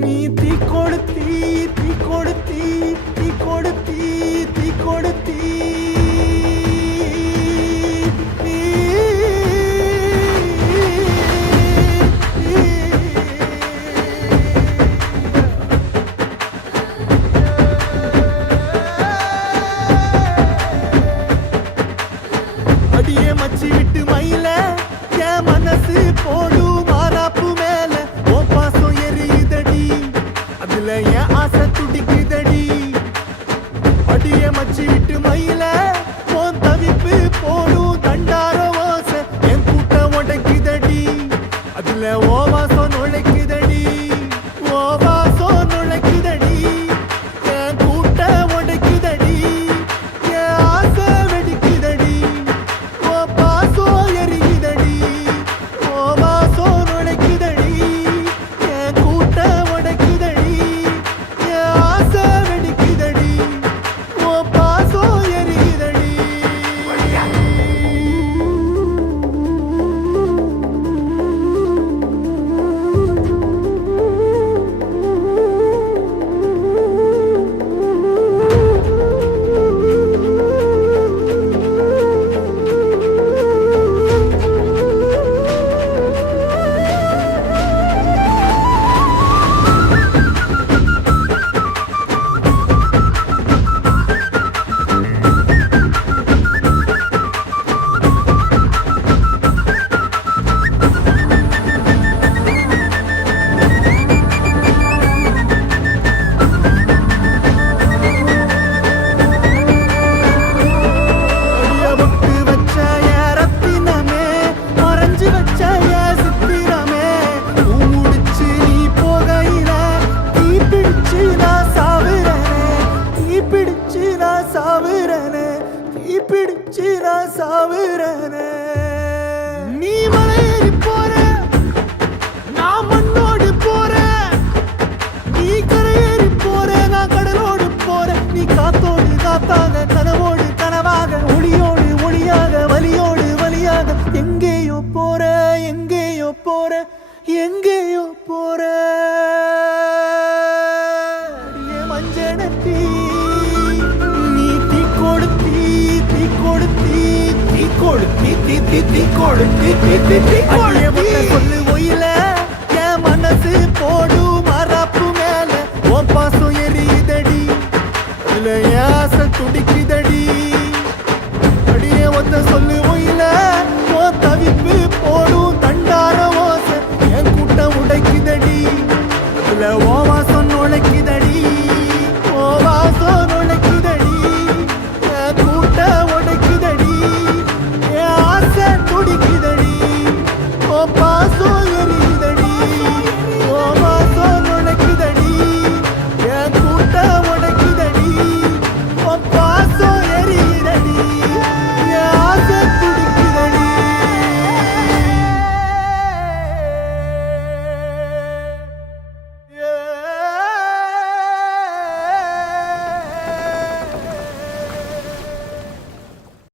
நீ தீ கொடுத்தி தீ கொடுத்தி தீ கொடுத்தி தீ கொடுத்தி அடியே மச்சி விட்டு மயில என் மனசு போடும் மாறாப்பு மேல ஓ பாசம் எரியுதடி அதுல என் ஆசை துடிக்குதடி அடியே மச்சி விட்டு மயில உன் தவிப்பு போடும் தண்டார ஓசை என் கூட்ட உடைக்குதடி அதுல ஓ வாசம் நுழைக்குதடி ஓ வாசம் நுழைக்குதடி என் கூட்ட உடைக்குதடி என் ஆசை வெடிக்குதடி ஓ பாசம் எரியுதடி ஓ வாசம் நுழைக்குதடி என் கூட்ட உடைக்குதடி என் ஆசை வெடிக்குதடி ஓ பாசம் எரியுதடி அடிய முட்டு வச்ச என் ரத்தினமே மறைஞ்சு வச்ச என் சித்திரமே பூ முடிச்சு நீ போகையில தீ பிடிச்சு நான் சாவுறனே தீ பிடிச்சு நான் சாவுறனே தீ பிடிச்சு நான் சாவுறனே நீ மலையேறி போற நான் மண்ணோடு போறேன் நீ கரையேறி போற நான் கடலோடு போறேன் நீ காத்தோடு காத்தாக கனவோடு கனவாக ஒளியோடு ஒளியாக வலியோடு வலியாக எங்கேயோ போற எங்கேயோ போற எங்கேயோ போற அடியே மஞ்சனத்தி நீ தீ கொடுத்தி தீ கொடுத்தி தீ கொடுத்தி தீ தீ தீ கொடுத்தி தீ தீ தீ கொடுத்தி